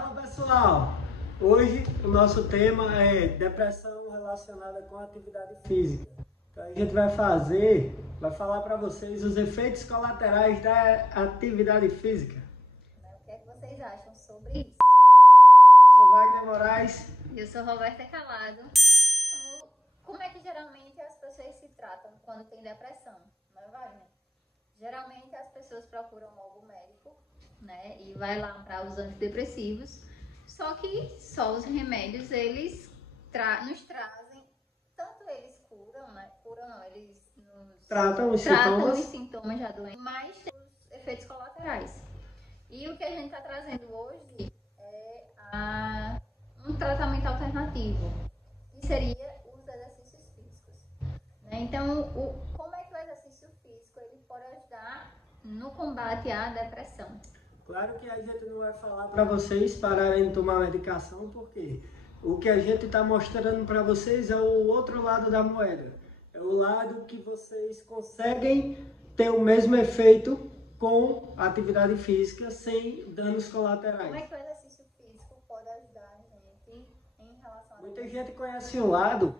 Fala pessoal, hoje o nosso tema é depressão relacionada com atividade física. Então a gente vai falar para vocês os efeitos colaterais da atividade física. O que é que vocês acham sobre isso? Eu sou Wagner Moraes. Eu sou Roberta Calado. Como é que geralmente as pessoas se tratam quando tem depressão? Não é, Wagner? Geralmente as pessoas procuram logo o médico, né? E vai lá para os antidepressivos. Só que só os remédios, eles nos trazem, tanto eles curam, né? Curam não, eles nos Tratam os sintomas da doença, mas tem os efeitos colaterais. E o que a gente está trazendo hoje é um tratamento alternativo, que seria os exercícios físicos, né? Então, como é que o exercício físico ele pode ajudar no combate à depressão? Claro que a gente não vai falar para vocês pararem de tomar medicação, porque o que a gente está mostrando para vocês é o outro lado da moeda. É o lado que vocês conseguem ter o mesmo efeito com a atividade física sem danos colaterais. Como é que o exercício físico pode ajudar a gente em relação a... Muita gente conhece um lado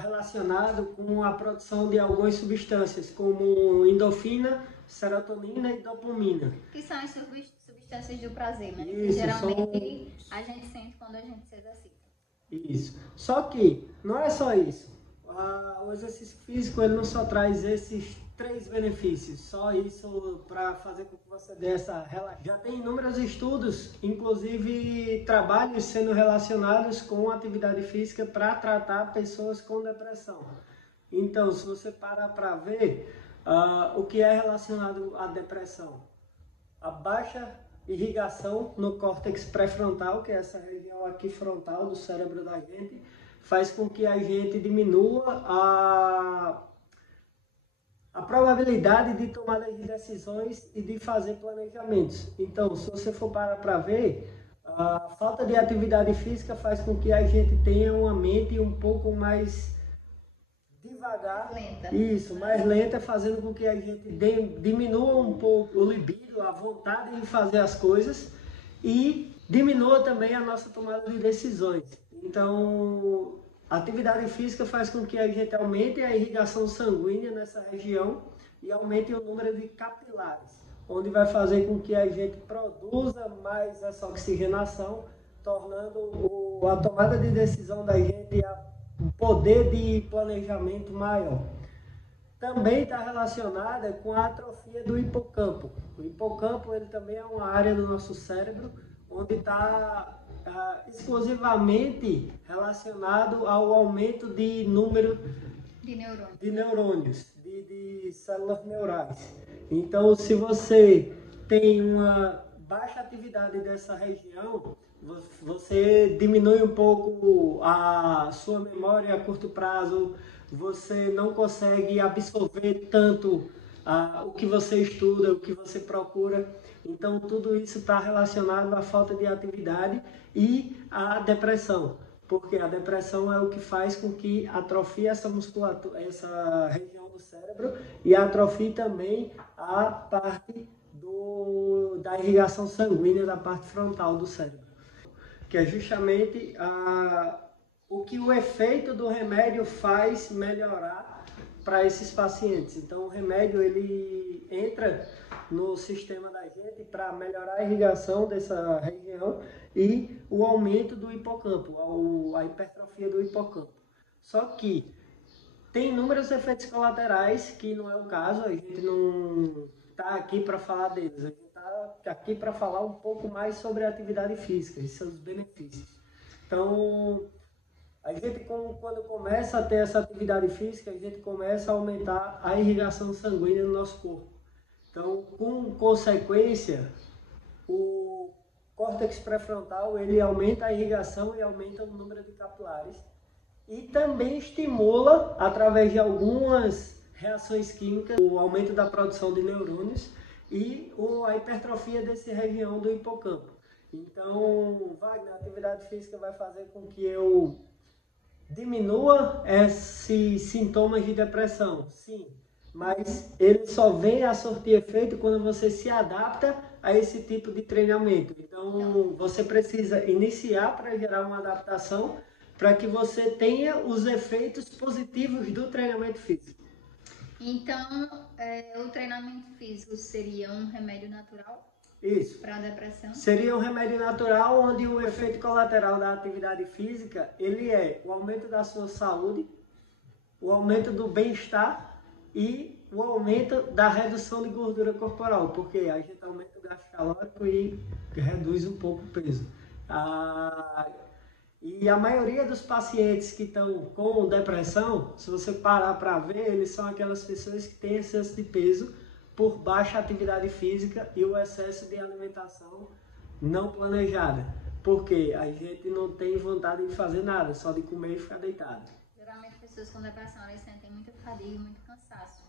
relacionado com a produção de algumas substâncias, como endorfina, serotonina e dopamina. Que são as substâncias do prazer, né? Isso, que geralmente a gente sente quando a gente se exercita. Isso. Só que não é só isso. O exercício físico ele não só traz esses 3 benefícios, só isso para fazer com que você dê essa relaxada. Já tem inúmeros estudos, inclusive trabalhos sendo relacionados com atividade física para tratar pessoas com depressão. Então, se você parar para ver o que é relacionado à depressão, a baixa irrigação no córtex pré-frontal, que é essa região aqui frontal do cérebro da gente, faz com que a gente diminua a probabilidade de tomada de decisões e de fazer planejamentos. Então, se você for parar para ver, a falta de atividade física faz com que a gente tenha uma mente um pouco mais devagar, mais lenta, fazendo com que a gente diminua um pouco o libido, a vontade de fazer as coisas e diminua também a nossa tomada de decisões. Então, a atividade física faz com que a gente aumente a irrigação sanguínea nessa região e aumente o número de capilares, onde vai fazer com que a gente produza mais essa oxigenação, tornando a tomada de decisão da gente um poder de planejamento maior. Também está relacionada com a atrofia do hipocampo. O hipocampo ele também é uma área do nosso cérebro onde está exclusivamente relacionado ao aumento de número de neurônios, de células neurais. Então, se você tem uma baixa atividade dessa região, você diminui um pouco a sua memória a curto prazo, você não consegue absorver tanto o que você estuda, o que você procura. Então, tudo isso está relacionado à falta de atividade e à depressão, porque a depressão é o que faz com que atrofie essa musculatura, essa região do cérebro, e atrofie também a parte da irrigação sanguínea da parte frontal do cérebro, que é justamente o que o efeito do remédio faz melhorar para esses pacientes. Então, o remédio ele entra no sistema da gente para melhorar a irrigação dessa região e o aumento do hipocampo, a hipertrofia do hipocampo. Só que tem inúmeros efeitos colaterais que não é o caso, a gente não está aqui para falar deles, a gente está aqui para falar um pouco mais sobre a atividade física e seus benefícios. Então, a gente quando começa a ter essa atividade física, a gente começa a aumentar a irrigação sanguínea no nosso corpo. Então, com consequência, o córtex pré-frontal ele aumenta a irrigação e aumenta o número de capilares e também estimula, através de algumas reações químicas, o aumento da produção de neurônios e a hipertrofia dessa região do hipocampo. Então, Wagner, a atividade física vai fazer com que eu diminua esses sintomas de depressão, sim. Mas ele só vem a surtir efeito quando você se adapta a esse tipo de treinamento. Então, você precisa iniciar para gerar uma adaptação para que você tenha os efeitos positivos do treinamento físico. Então, o treinamento físico seria um remédio natural? Isso. Para a depressão? Seria um remédio natural onde o efeito colateral da atividade física, ele é o aumento da sua saúde, o aumento do bem-estar e o aumento da redução de gordura corporal, porque a gente aumenta o gasto calórico e reduz um pouco o peso. E a maioria dos pacientes que estão com depressão, se você parar para ver, eles são aquelas pessoas que têm excesso de peso por baixa atividade física e o excesso de alimentação não planejada. Porque a gente não tem vontade de fazer nada, só de comer e ficar deitado. Geralmente pessoas com depressão, elas sentem muita fadiga, muito cansaço.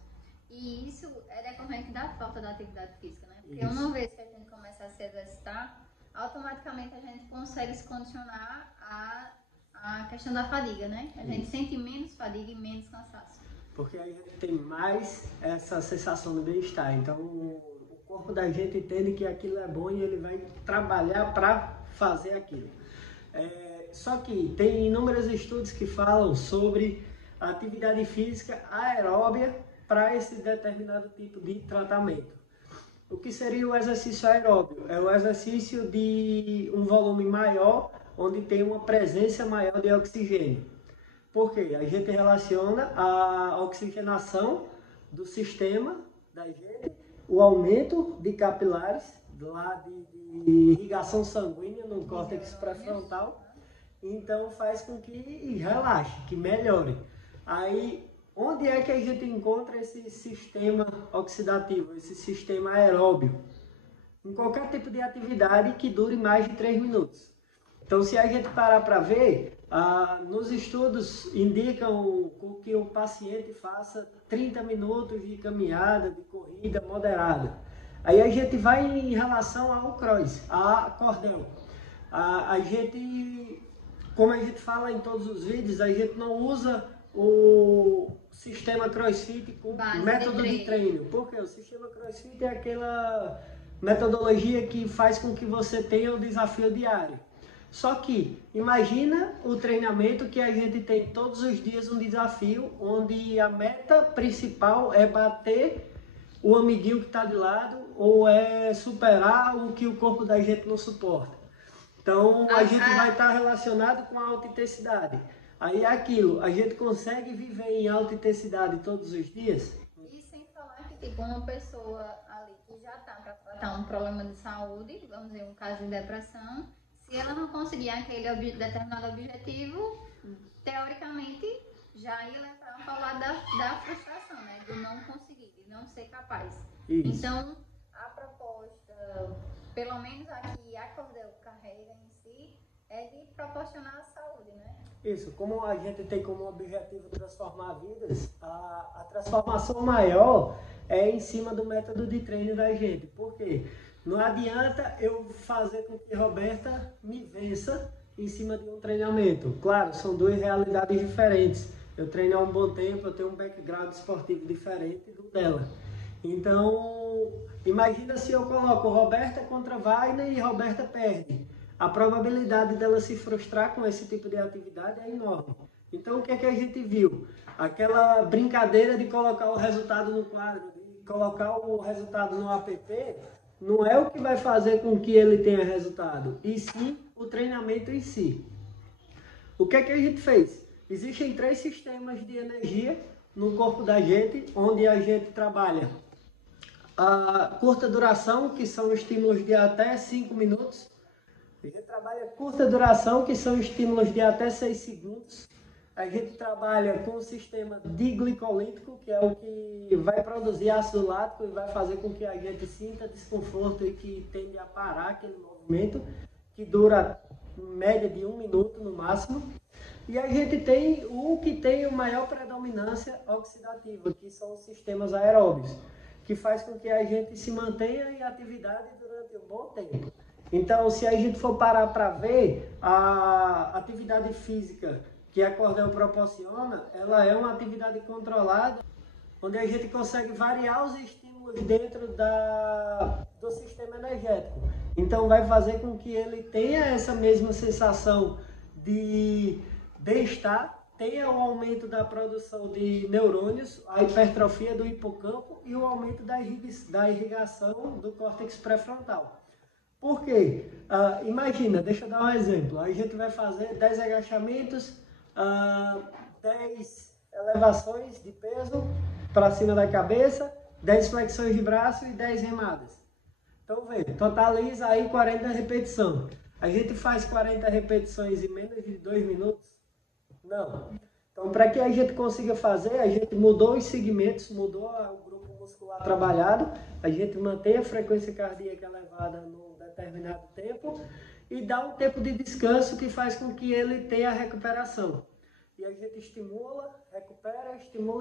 E isso é decorrente da falta da atividade física, né? Porque uma vez que a gente começa a se exercitar, automaticamente a gente consegue se condicionar à questão da fadiga, né? A gente sente menos fadiga e menos cansaço. Porque a gente tem mais essa sensação de bem-estar. Então, o corpo da gente entende que aquilo é bom e ele vai trabalhar para fazer aquilo. Só que tem inúmeros estudos que falam sobre a atividade física aeróbia para esse determinado tipo de tratamento. O que seria o exercício aeróbio? É o exercício de um volume maior, onde tem uma presença maior de oxigênio. Por quê? A gente relaciona a oxigenação do sistema da gente, o aumento de capilares, de irrigação sanguínea no córtex pré-frontal, então faz com que relaxe, que melhore. Aí, onde é que a gente encontra esse sistema oxidativo, esse sistema aeróbio? Em qualquer tipo de atividade que dure mais de 3 minutos. Então, se a gente parar para ver, nos estudos indicam que o paciente faça 30 minutos de caminhada, de corrida moderada. Aí a gente vai em relação ao cross, a cordel. A gente, como a gente fala em todos os vídeos, a gente não usa o sistema CrossFit como método de treino. Porque o sistema CrossFit é aquela metodologia que faz com que você tenha o desafio diário. Só que, imagina o treinamento que a gente tem todos os dias um desafio, onde a meta principal é bater o amiguinho que está de lado, ou é superar o que o corpo da gente não suporta. Então, a gente vai estar relacionado com a alta intensidade. Aí é aquilo, a gente consegue viver em alta intensidade todos os dias? E sem falar que, tipo, uma pessoa ali que já está para tratar um problema de saúde, vamos dizer, um caso de depressão, se ela não conseguir aquele determinado objetivo, teoricamente, já ia levar para o lado da frustração, né? De não conseguir, de não ser capaz. Isso. Então, a proposta, pelo menos aqui, a Cordel carrega em si, é de proporcionar a saúde, né? Isso, como a gente tem como objetivo transformar vidas, a transformação maior é em cima do método de treino da gente. Por quê? Não adianta eu fazer com que Roberta me vença em cima de um treinamento. Claro, são duas realidades diferentes. Eu treino há um bom tempo, eu tenho um background esportivo diferente do dela. Então, imagina se eu coloco Roberta contra Wagner e Roberta perde. A probabilidade dela se frustrar com esse tipo de atividade é enorme. Então, o que é que a gente viu? Aquela brincadeira de colocar o resultado no quadro, de colocar o resultado no app, não é o que vai fazer com que ele tenha resultado, e sim o treinamento em si. O que é que a gente fez? Existem 3 sistemas de energia no corpo da gente, onde a gente trabalha a curta duração, que são estímulos de até 5 minutos. A gente trabalha curta duração, que são estímulos de até 6 segundos. A gente trabalha com o sistema diglicolítico, que é o que vai produzir ácido lático e vai fazer com que a gente sinta desconforto e que tende a parar aquele movimento, que dura em média de 1 minuto no máximo. E a gente tem o que tem a maior predominância oxidativa, que são os sistemas aeróbios, que faz com que a gente se mantenha em atividade durante um bom tempo. Então, se a gente for parar para ver, a atividade física que a Cordel proporciona, ela é uma atividade controlada, onde a gente consegue variar os estímulos estímulos dentro do sistema energético. Então vai fazer com que ele tenha essa mesma sensação de bem-estar, tenha o aumento da produção de neurônios, a hipertrofia do hipocampo e o aumento da irrigação do córtex pré-frontal. Por quê? Imagina, deixa eu dar um exemplo. A gente vai fazer 10 agachamentos, 10 elevações de peso para cima da cabeça, 10 flexões de braço e 10 remadas. Então, totaliza aí 40 repetições. A gente faz 40 repetições em menos de 2 minutos? Não. Então, para que a gente consiga fazer, a gente mudou os segmentos, mudou o grupo muscular trabalhado, a gente mantém a frequência cardíaca elevada num determinado tempo e dá um tempo de descanso que faz com que ele tenha a recuperação. E a gente estimula e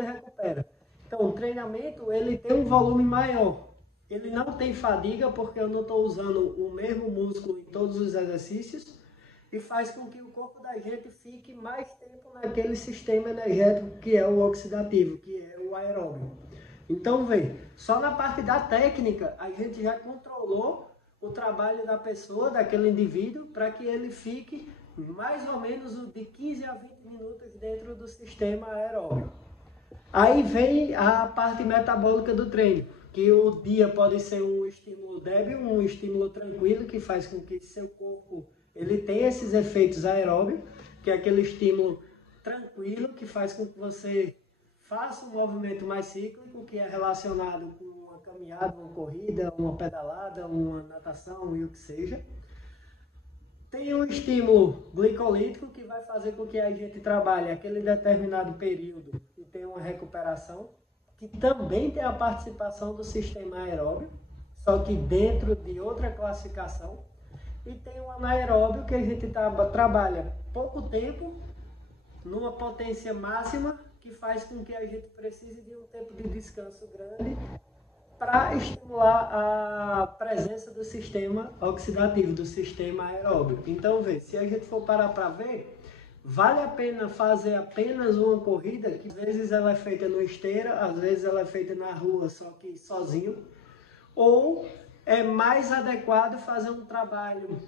recupera. Então, o treinamento, ele tem um volume maior. Ele não tem fadiga, porque eu não estou usando o mesmo músculo em todos os exercícios, e faz com que o corpo da gente fique mais tempo naquele sistema energético que é o oxidativo, que é o aeróbio. Então, só na parte da técnica, a gente já controlou o trabalho da pessoa, daquele indivíduo, para que ele fique mais ou menos de 15 a 20 minutos dentro do sistema aeróbio. Aí vem a parte metabólica do treino, que o dia pode ser um estímulo débil, um estímulo tranquilo, que faz com que seu corpo ele tenha esses efeitos aeróbios, que é aquele estímulo tranquilo, que faz com que você faça um movimento mais cíclico, que é relacionado com uma caminhada, uma corrida, uma pedalada, uma natação e o que seja. Tem um estímulo glicolítico, que vai fazer com que a gente trabalhe aquele determinado período e tenha uma recuperação, que também tem a participação do sistema aeróbio, só que dentro de outra classificação. E tem o anaeróbio, que a gente trabalha pouco tempo, numa potência máxima, que faz com que a gente precise de um tempo de descanso grande para estimular a presença do sistema oxidativo, do sistema aeróbio. Então, se a gente for parar para ver, vale a pena fazer apenas uma corrida, que às vezes ela é feita no esteira, às vezes ela é feita na rua, só que sozinho, ou é mais adequado fazer um trabalho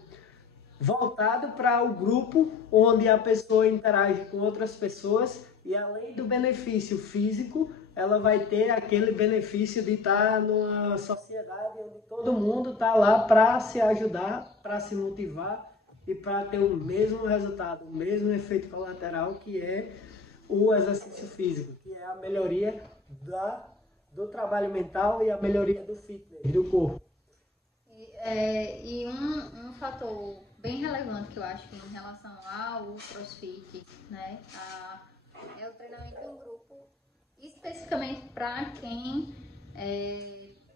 voltado para o grupo, onde a pessoa interage com outras pessoas e, além do benefício físico, ela vai ter aquele benefício de estar numa sociedade onde todo mundo está lá para se ajudar, para se motivar e para ter o mesmo resultado, o mesmo efeito colateral, que é o exercício físico, que é a melhoria do trabalho mental e a melhoria do fitness, do corpo. E um fator bem relevante que eu acho que em relação ao CrossFit, né, é o treinamento em grupo, especificamente para quem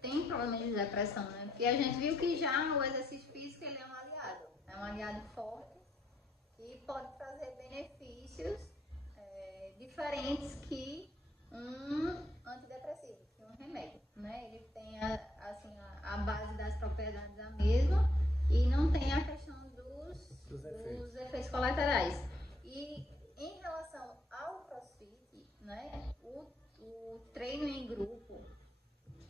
tem problemas de depressão, né? Porque a gente viu que já o exercício físico ele é um aliado forte que pode trazer benefícios diferentes que um antidepressivo, que um remédio, né? Ele tem a base das propriedades a mesma e não tem a questão dos efeitos colaterais. E em relação ao CrossFit, né, o treino em grupo,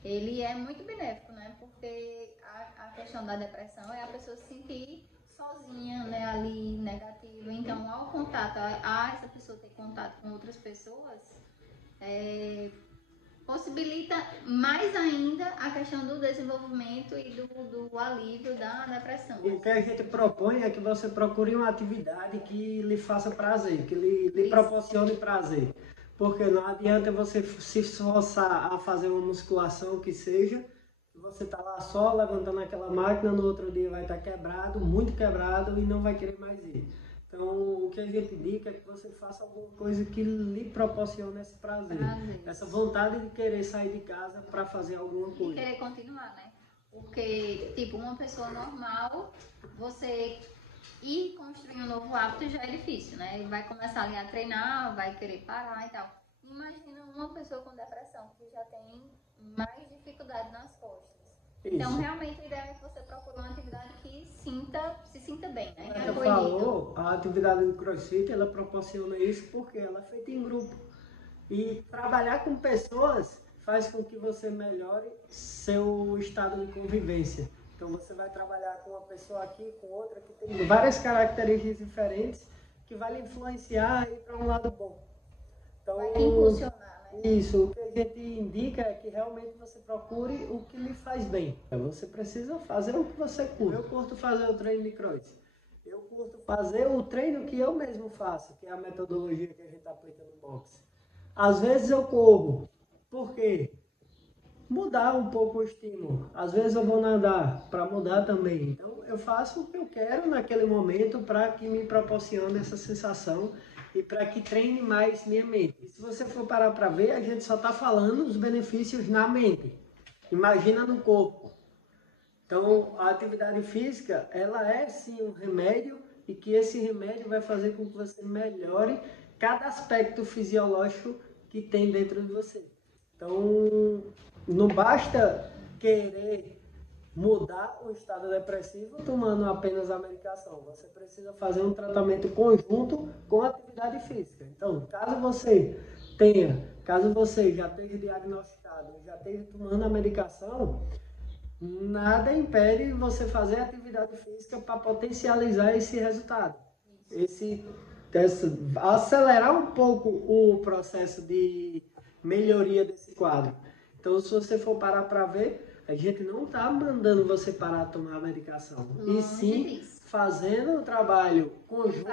ele é muito benéfico, né? Porque a questão da depressão é a pessoa se sentir sozinha, né, ali, negativa. Então, ao contato, essa pessoa ter contato com outras pessoas, possibilita mais ainda a questão do desenvolvimento e do alívio da depressão. O que a gente propõe é que você procure uma atividade que lhe faça prazer, que lhe proporcione prazer. Porque não adianta você se esforçar a fazer uma musculação que seja, você está lá só levantando aquela máquina, no outro dia vai estar quebrado, muito quebrado, e não vai querer mais ir. Então, o que a gente indica é que você faça alguma coisa que lhe proporcione esse prazer. Essa vontade de querer sair de casa para fazer alguma coisa. E querer continuar, né? Porque, tipo, uma pessoa normal, você ir construir um novo hábito já é difícil, né? Ele vai começar ali a treinar, vai querer parar e tal. Imagina uma pessoa com depressão, que já tem mais dificuldade nas costas. Isso. Então, realmente, a ideia é que você procure uma atividade que se sinta bem, né? Você falou, a atividade do CrossFit, ela proporciona isso porque ela é feita em grupo. E trabalhar com pessoas faz com que você melhore seu estado de convivência. Então você vai trabalhar com uma pessoa aqui, com outra que tem várias características diferentes que vai lhe influenciar e ir para um lado bom. Então, vai impulsionar, né? Isso, o que a gente indica é que realmente você procure o que lhe faz bem. Você precisa fazer o que você curte. Eu curto fazer o treino de cross. Eu curto fazer o treino que eu mesmo faço, que é a metodologia que a gente aplica no boxe. Às vezes eu corro. Por quê? Mudar um pouco o estímulo. Às vezes eu vou nadar para mudar também. Então eu faço o que eu quero naquele momento para que me proporcione essa sensação e para que treine mais minha mente. E se você for parar para ver, a gente só está falando os benefícios na mente. Imagina no corpo. Então a atividade física, ela é sim um remédio e que esse remédio vai fazer com que você melhore cada aspecto fisiológico que tem dentro de você. Então, não basta querer mudar o estado depressivo tomando apenas a medicação. Você precisa fazer um tratamento conjunto com a atividade física. Então, caso você já esteja diagnosticado, já esteja tomando a medicação, nada impede você fazer atividade física para potencializar esse resultado. Acelerar um pouco o processo de melhoria desse quadro. Então, se você for parar para ver, a gente não está mandando você parar de tomar a medicação. E sim fazendo um trabalho conjunto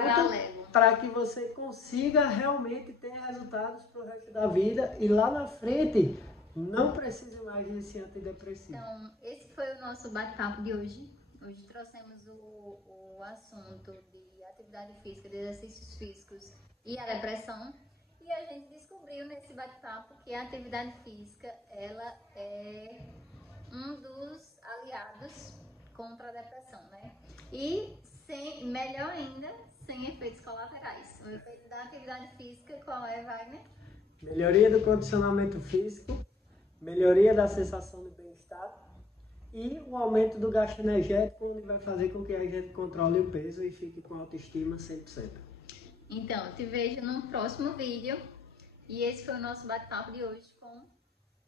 para que você consiga realmente ter resultados para o resto da vida e lá na frente não precise mais desse antidepressivo. Então, esse foi o nosso bate-papo de hoje. Hoje trouxemos o assunto de atividade física, de exercícios físicos e a depressão. E a gente descobriu nesse bate-papo que a atividade física, ela é um dos aliados contra a depressão, né? E melhor ainda, sem efeitos colaterais. O efeito da atividade física, qual é, Wagner? Melhoria do condicionamento físico, melhoria da sensação de bem-estar e o aumento do gasto energético, onde vai fazer com que a gente controle o peso e fique com autoestima 100%. Então, te vejo no próximo vídeo. E esse foi o nosso bate-papo de hoje com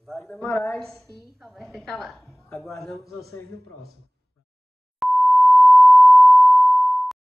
Wagner Moraes e Roberta Calado. Aguardamos vocês no próximo.